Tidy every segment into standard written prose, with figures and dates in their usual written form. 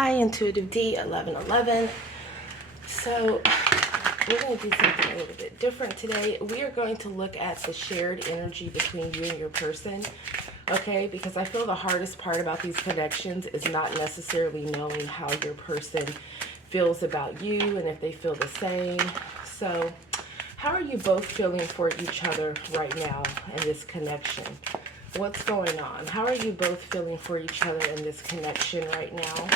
Hi, Intuitive D 1111. So we're going to do something a little bit different today. We are going to look at the shared energy between you and your person, okay? Because I feel the hardest part about these connections is not necessarily knowing how your person feels about you and if they feel the same. So how are you both feeling for each other right now in this connection? What's going on? How are you both feeling for each other in this connection right now?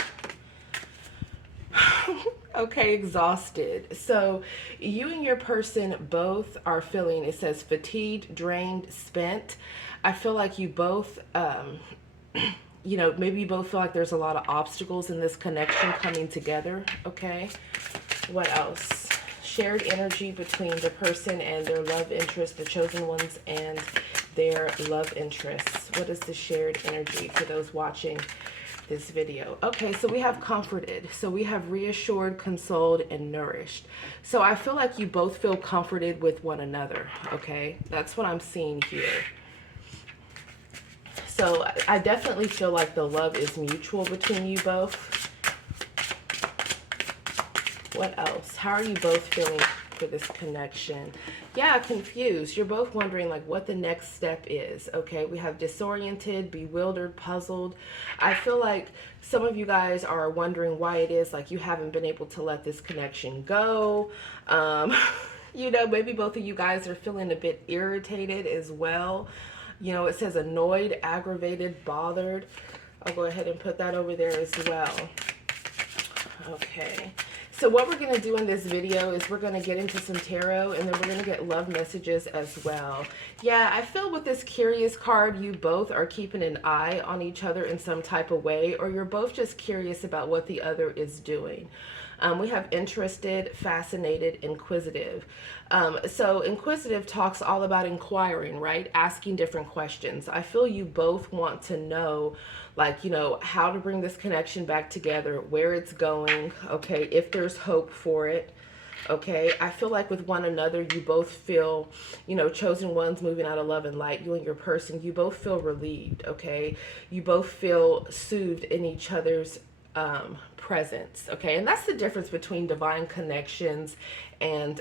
Okay, exhausted. So you and your person both are feeling, it says fatigued, drained, spent. I feel like you both, maybe you both feel like there's a lot of obstacles in this connection coming together. Okay. What else? Shared energy between the person and their love interest, the chosen ones, and their love interests. What is the shared energy for those watching this video? Okay, so we have comforted. So we have reassured, consoled, and nourished. So I feel like you both feel comforted with one another. Okay, that's what I'm seeing here. So I definitely feel like the love is mutual between you both. What else? How are you both feeling for this connection? Yeah, confused. You're both wondering like what the next step is. Okay, we have disoriented, bewildered, puzzled. I feel like some of you guys are wondering why it is like you haven't been able to let this connection go. Maybe both of you guys are feeling a bit irritated as well. It says annoyed, aggravated, bothered. I'll go ahead and put that over there as well. Okay. So what we're going to do in this video is we're going to get into some tarot, and then we're going to get love messages as well. Yeah, I feel with this curious card, you both are keeping an eye on each other in some type of way, or you're both just curious about what the other is doing. We have interested, fascinated, inquisitive. So inquisitive talks all about inquiring, right? Asking different questions. I feel you both want to know, how to bring this connection back together, where it's going, okay, if there's hope for it. Okay, I feel like with one another, you both feel, chosen ones moving out of love and light, you and your person, you both feel relieved, okay? You both feel soothed in each other's presence, okay? And that's the difference between divine connections and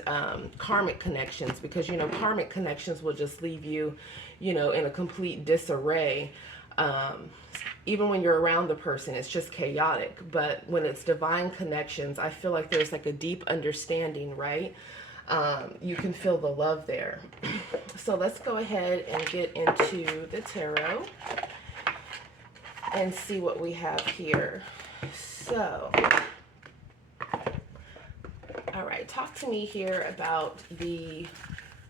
karmic connections, because karmic connections will just leave you in a complete disarray. Even when you're around the person, it's just chaotic. But when it's divine connections, I feel like there's like a deep understanding, right? You can feel the love there. So let's go ahead and get into the tarot and see what we have here. So, all right, talk to me here about the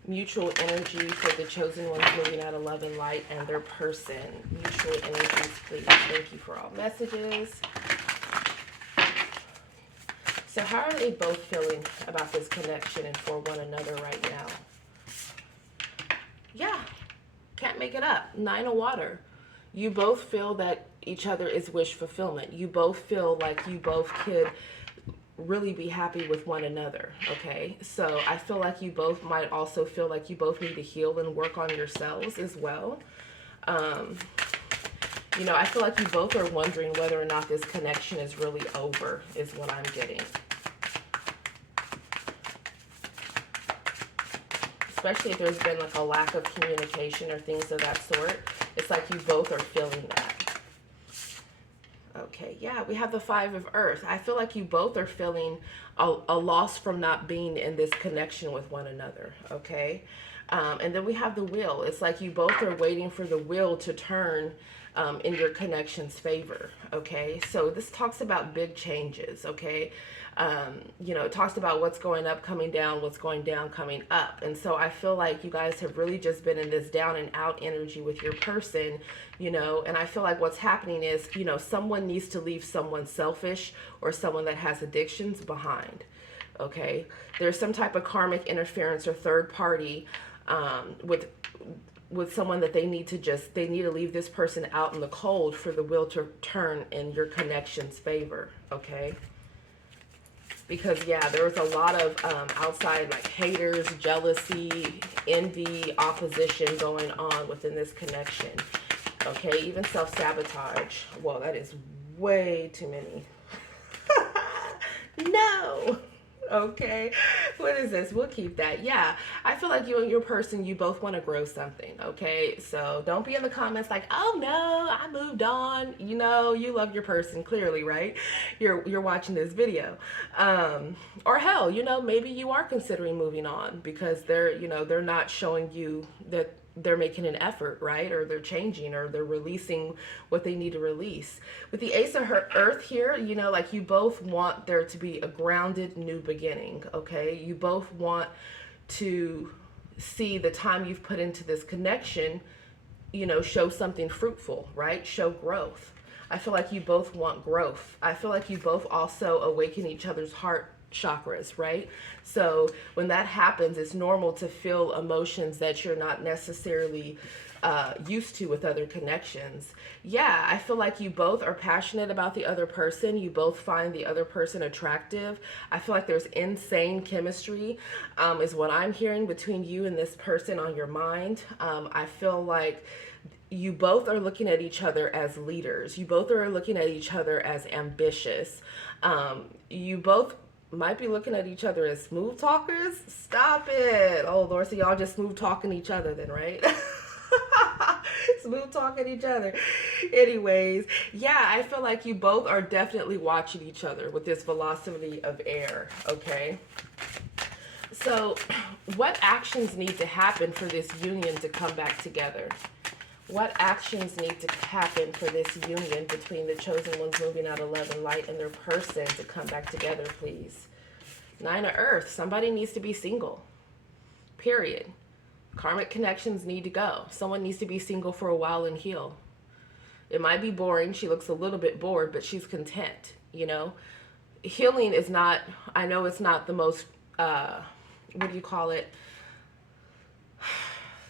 mutual energy for the chosen ones moving out of love and light and their person. Mutual energies, please. Thank you for all messages. So how are they both feeling about this connection and for one another right now? Yeah, can't make it up. 9 of water. You both feel that each other is wish fulfillment. You both feel like you both could really be happy with one another, okay? So I feel like you both might also feel like you both need to heal and work on yourselves as well. I feel like you both are wondering whether or not this connection is really over, is what I'm getting. Especially if there's been like a lack of communication or things of that sort. It's like you both are feeling that. Okay, yeah, we have the 5 of Earth. I feel like you both are feeling a loss from not being in this connection with one another, okay? And then we have the Wheel. It's like you both are waiting for the wheel to turn in your connection's favor, okay? So this talks about big changes, okay? It talks about what's going up, coming down, what's going down, coming up. And so I feel like you guys have really just been in this down and out energy with your person, and I feel like what's happening is, someone needs to leave someone selfish or someone that has addictions behind, okay? There's some type of karmic interference or third party with someone that they need to leave this person out in the cold for the wheel to turn in your connection's favor, okay? Because yeah, there was a lot of outside like haters, jealousy, envy, opposition going on within this connection. Okay, even self-sabotage. Well, that is way too many. No. Okay. What is this? We'll keep that. Yeah. I feel like you and your person, you both want to grow something. Okay. So don't be in the comments like, oh no, I moved on. You know, you love your person clearly, right? You're watching this video. Or hell, you know, maybe you are considering moving on because they're not showing you that they're making an effort, right? Or they're changing, or they're releasing what they need to release. With the Ace of Earth here, you know, like you both want there to be a grounded new beginning, okay? You both want to see the time you've put into this connection, you know, show something fruitful, right? Show growth. I feel like you both want growth. I feel like you both also awaken each other's heart chakras, right? So when that happens, it's normal to feel emotions that you're not necessarily used to with other connections. Yeah, I feel like you both are passionate about the other person. You both find the other person attractive. I feel like there's insane chemistry, is what I'm hearing between you and this person on your mind. I feel like you both are looking at each other as leaders. You both are looking at each other as ambitious. You both might be looking at each other as smooth talkers. Stop it. Oh, Lord, so y'all just smooth talking each other then, right? Smooth talking each other. Anyways, yeah, I feel like you both are definitely watching each other with this velocity of air, okay? So what actions need to happen for this union to come back together? What actions need to happen for this union between the chosen ones moving out of love and light and their person to come back together, please? Nine of Earth. Somebody needs to be single. Period. Karmic connections need to go. Someone needs to be single for a while and heal. It might be boring. She looks a little bit bored, but she's content, you know? Healing is not, I know it's not the most, what do you call it?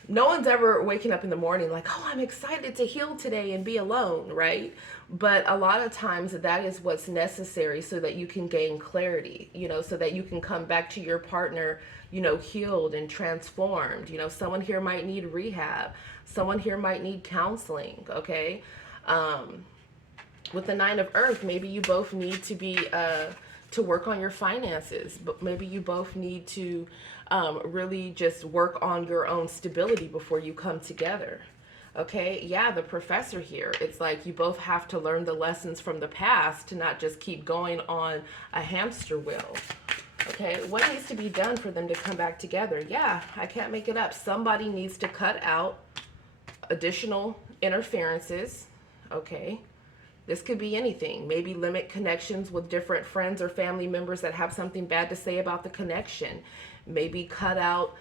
No one's ever waking up in the morning like, oh, I'm excited to heal today and be alone, right? But a lot of times that is what's necessary so that you can gain clarity, you know, so that you can come back to your partner, you know, healed and transformed. You know, someone here might need rehab. Someone here might need counseling, okay? With the Nine of Earth, maybe you both need to be, to work on your finances, but maybe you both need to really just work on your own stability before you come together. Okay, yeah, the Professor here, it's like you both have to learn the lessons from the past to not just keep going on a hamster wheel. Okay, what needs to be done for them to come back together? Yeah, I can't make it up. Somebody needs to cut out additional interferences, okay? This could be anything. Maybe limit connections with different friends or family members that have something bad to say about the connection. Maybe cut out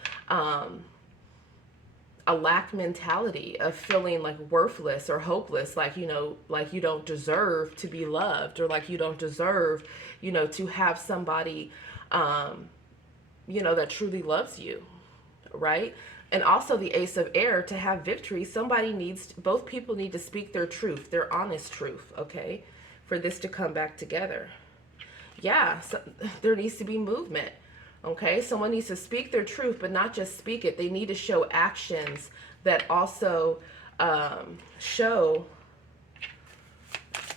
a lack mentality of feeling like worthless or hopeless, like, you know, like you don't deserve to be loved, or like you don't deserve, you know, to have somebody, you know, that truly loves you, right? And also the Ace of Air, to have victory, somebody needs, both people need to speak their truth, their honest truth, okay, for this to come back together. Yeah, so there needs to be movement, okay? Someone needs to speak their truth, but not just speak it. They need to show actions that also show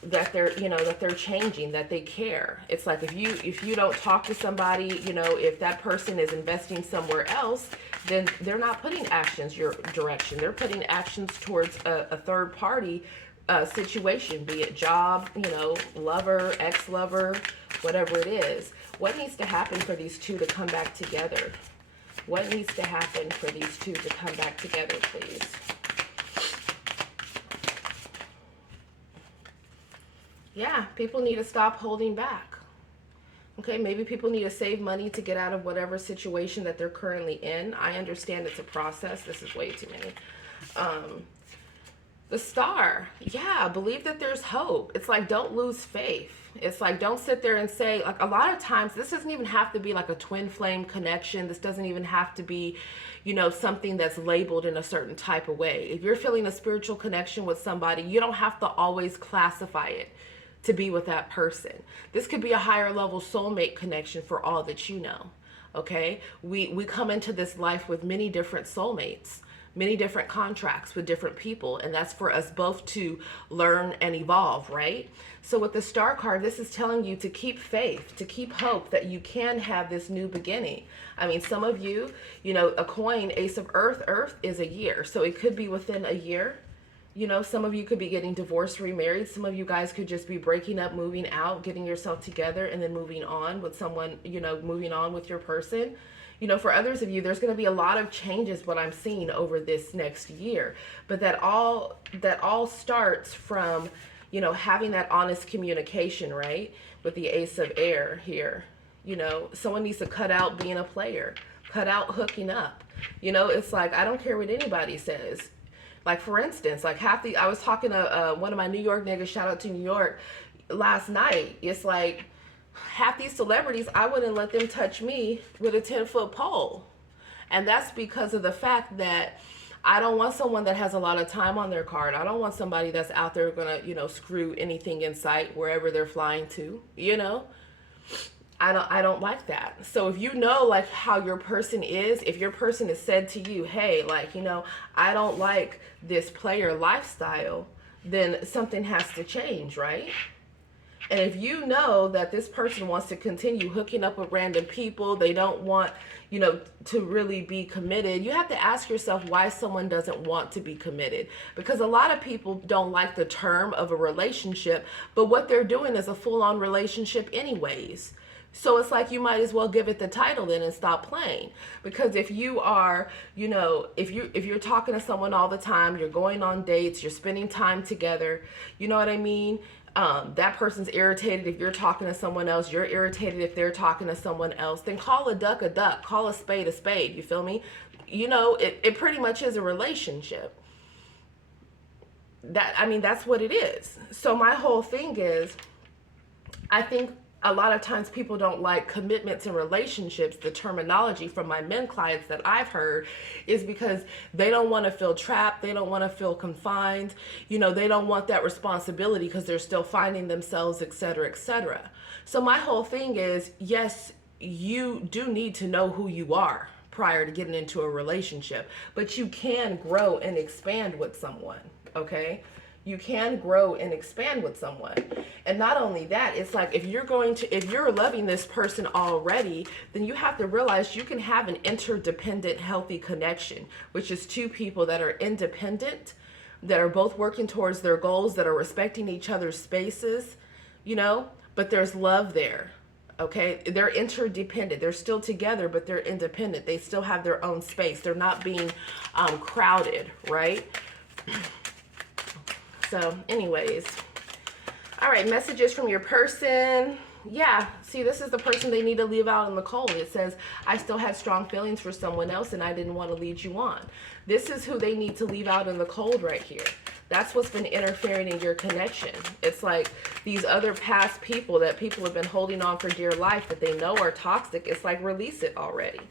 that they're, you know, that they're changing, that they care. It's like if you don't talk to somebody, you know, if that person is investing somewhere else, then they're not putting actions your direction. They're putting actions towards a third party situation, be it job, you know, lover, ex-lover, whatever it is. What needs to happen for these two to come back together? What needs to happen for these two to come back together, please? Yeah, people need to stop holding back. Okay, maybe people need to save money to get out of whatever situation that they're currently in. I understand it's a process. This is way too many. The Star. Yeah, believe that there's hope. It's like, don't lose faith. It's like, don't sit there and say, like, a lot of times, this doesn't even have to be like a twin flame connection. This doesn't even have to be, you know, something that's labeled in a certain type of way. If you're feeling a spiritual connection with somebody, you don't have to always classify it to be with that person. This could be a higher level soulmate connection for all that you know. Okay, we come into this life with many different soulmates. many different contracts with different people, and that's for us both to learn and evolve, right? So with the Star card, this is telling you to keep faith, to keep hope that you can have this new beginning. I mean, some of you, you know, a coin, Ace of Earth, Earth is a year, so it could be within a year. You know, some of you could be getting divorced, remarried. Some of you guys could just be breaking up, moving out, getting yourself together, and then moving on with someone, you know, moving on with your person. You know, for others of you, there's going to be a lot of changes, what I'm seeing over this next year. But that all starts from, you know, having that honest communication, right? With the Ace of Air here. You know, someone needs to cut out being a player, cut out hooking up. You know, it's like, I don't care what anybody says. Like, for instance, like I was talking to one of my New York niggas, shout out to New York, last night. It's like, half these celebrities, I wouldn't let them touch me with a 10-foot pole. And that's because of the fact that I don't want someone that has a lot of time on their card. I don't want somebody that's out there gonna, you know, screw anything in sight wherever they're flying to, you know? I don't like that. So if you know like how your person is, if your person has said to you, hey, like, you know, I don't like this player lifestyle, then something has to change, right? And if you know that this person wants to continue hooking up with random people, they don't want, you know, to really be committed, you have to ask yourself why someone doesn't want to be committed. Because a lot of people don't like the term of a relationship, but what they're doing is a full-on relationship anyways. So it's like you might as well give it the title then and stop playing. Because if you are, you know, if you're talking to someone all the time, you're going on dates, you're spending time together, you know what I mean? That person's irritated if you're talking to someone else, you're irritated if they're talking to someone else, then call a duck, call a spade, you feel me? You know, it pretty much is a relationship. I mean, that's what it is. So my whole thing is, I think a lot of times people don't like commitments in relationships. The terminology from my men clients that I've heard is because they don't want to feel trapped. They don't want to feel confined. You know, they don't want that responsibility because they're still finding themselves, etc., etc. So my whole thing is, yes, you do need to know who you are prior to getting into a relationship, but you can grow and expand with someone, okay? You can grow and expand with someone. And not only that, it's like if you're loving this person already, then you have to realize you can have an interdependent, healthy connection, which is two people that are independent, that are both working towards their goals, that are respecting each other's spaces, you know, but there's love there. Okay, they're interdependent. They're still together, but they're independent. They still have their own space. They're not being crowded, right? So anyways, all right, messages from your person. Yeah, see, this is the person they need to leave out in the cold. It says, I still had strong feelings for someone else and I didn't want to lead you on. This is who they need to leave out in the cold right here. That's what's been interfering in your connection. It's like these other past people that people have been holding on for dear life that they know are toxic. It's like, release it already.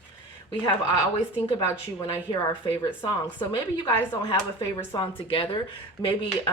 We have, I always think about you when I hear our favorite songs. So maybe you guys don't have a favorite song together. Maybe,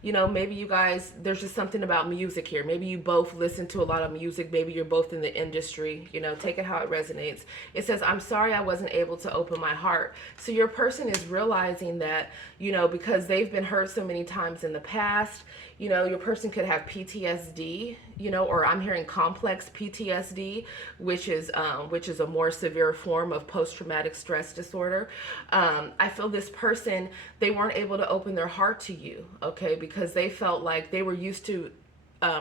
you know, maybe you guys, there's just something about music here. Maybe you both listen to a lot of music. Maybe you're both in the industry, you know, take it how it resonates. It says, I'm sorry I wasn't able to open my heart. So your person is realizing that, you know, because they've been hurt so many times in the past, you know, your person could have PTSD, you know, or I'm hearing complex PTSD, which is a more severe form of post-traumatic stress disorder. I feel this person, they weren't able to open their heart to you, okay, because they felt like they were used to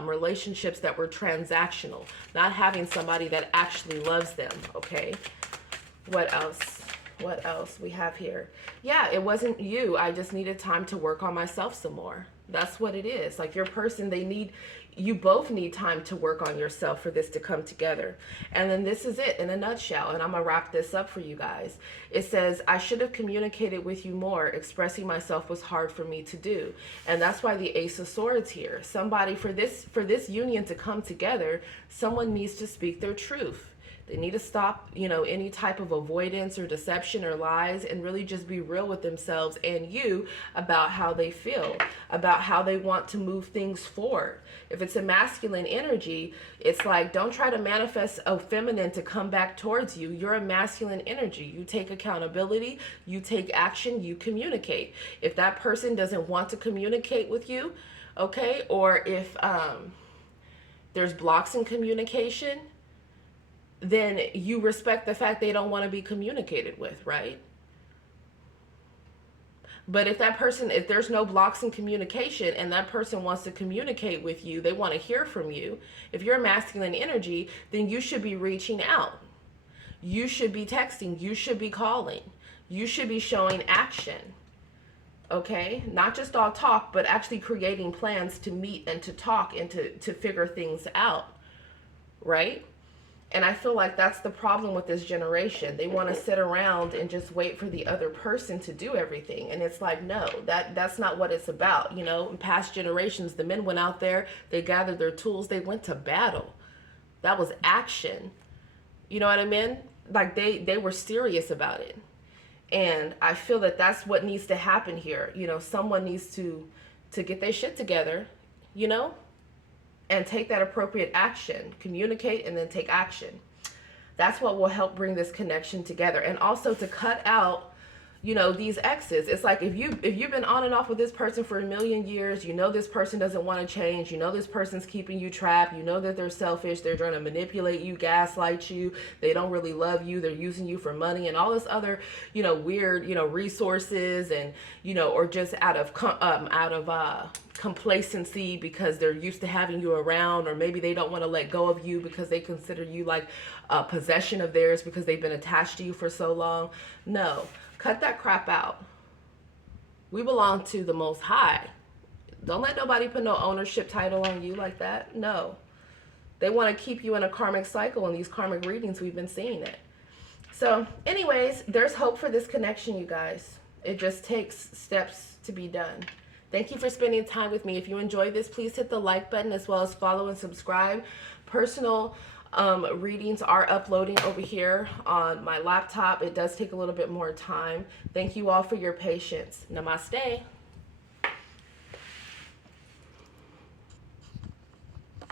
relationships that were transactional, not having somebody that actually loves them, okay? What else? What else we have here? Yeah, it wasn't you. I just needed time to work on myself some more. That's what it is. Like your person, you both need time to work on yourself for this to come together. And then this is it in a nutshell. And I'm going to wrap this up for you guys. It says, I should have communicated with you more. Expressing myself was hard for me to do. And that's why the Ace of Swords here. Somebody, for this union to come together, someone needs to speak their truth. They need to stop, any type of avoidance or deception or lies, and really just be real with themselves and you about how they feel, about how they want to move things forward. If it's a masculine energy, it's like, don't try to manifest a feminine to come back towards you. You're a masculine energy. You take accountability, you take action, you communicate. If that person doesn't want to communicate with you, okay, or if there's blocks in communication, then you respect the fact they don't want to be communicated with, right? But if there's no blocks in communication and that person wants to communicate with you, they want to hear from you. If you're a masculine energy, then you should be reaching out. You should be texting. You should be calling. You should be showing action. Okay? Not just all talk, but actually creating plans to meet and to talk and to figure things out. Right? And I feel like that's the problem with this generation. They want to sit around and just wait for the other person to do everything. And it's like, no, that's not what it's about. In past generations, the men went out there, they gathered their tools, they went to battle. That was action. You know what I mean? Like they were serious about it. And I feel that that's what needs to happen here. Someone needs to get their shit together, and take that appropriate action, communicate, and then take action. That's what will help bring this connection together. And also to cut out, these exes. It's like if you've been on and off with this person for a million years, this person doesn't want to change, this person's keeping you trapped, that they're selfish, they're trying to manipulate you, gaslight you, they don't really love you, they're using you for money and all this other, weird, resources, and, or just out of complacency because they're used to having you around, or maybe they don't want to let go of you because they consider you like a possession of theirs because they've been attached to you for so long. No, cut that crap out. We belong to the Most High. Don't let nobody put no ownership title on you like that. No. They want to keep you in a karmic cycle. In these karmic readings, we've been seeing it. So anyways, there's hope for this connection, you guys. It just takes steps to be done. Thank you for spending time with me. If you enjoyed this, please hit the like button as well as follow and subscribe. Personal readings are uploading over here on my laptop. It does take a little bit more time. Thank you all for your patience. Namaste.